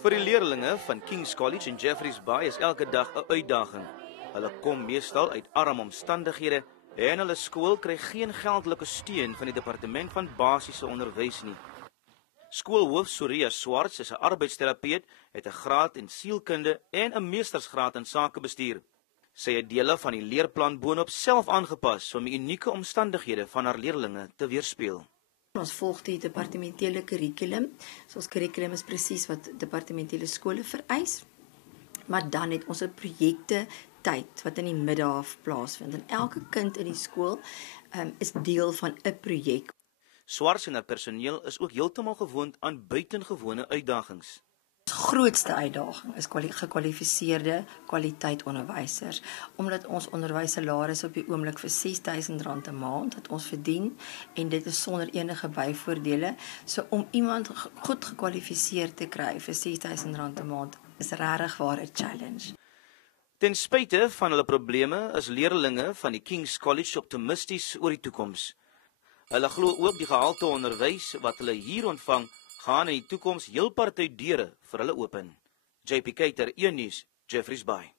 Vir die leerlinge van King's College in Jeffreys Bay is elke dag 'n uitdaging. Hulle kom meestal uit arm omstandighede en hulle skool kry geen geldelike steun van die departement van basiese onderwys nie. Skoolhoof Surya Swarts is 'n arbeidsterapeut, het 'n graad in sielkunde en 'n meestersgraad in sakebestuur. Sy het dele van die leerplan boonop self aangepas om die unieke omstandighede van haar leerlinge te weerspieël. Ons volg die departementele kurrikulum. So ons kurrikulum is presies wat departementele skole vereis. Maar dan het ons 'n projekte tyd wat in die middag plaasvind. En elke kind in die skool is deel van 'n projek. Swarts en haar personeel is ook heeltemal gewoond aan buitengewone uitdagings. Die grootste uitdaging is gekwalifiseerde kwaliteitonderwysers, omdat ons onderwyssalaris op die oomblik vir R6,000 'n maand wat ons verdien en dit is sonder enige byvoordele. So om iemand goed gekwalifiseerd te kry vir R6,000 'n maand is regtig waar 'n challenge. Ten spyte van hulle probleme is leerlinge van die King's College optimisties oor die toekoms. Hulle glo ook die gehalte onderwys wat hulle hier ontvang gaan in die toekoms heel party deure vir hulle open. JP Keiter, E-nuus, Jeffreys Bay.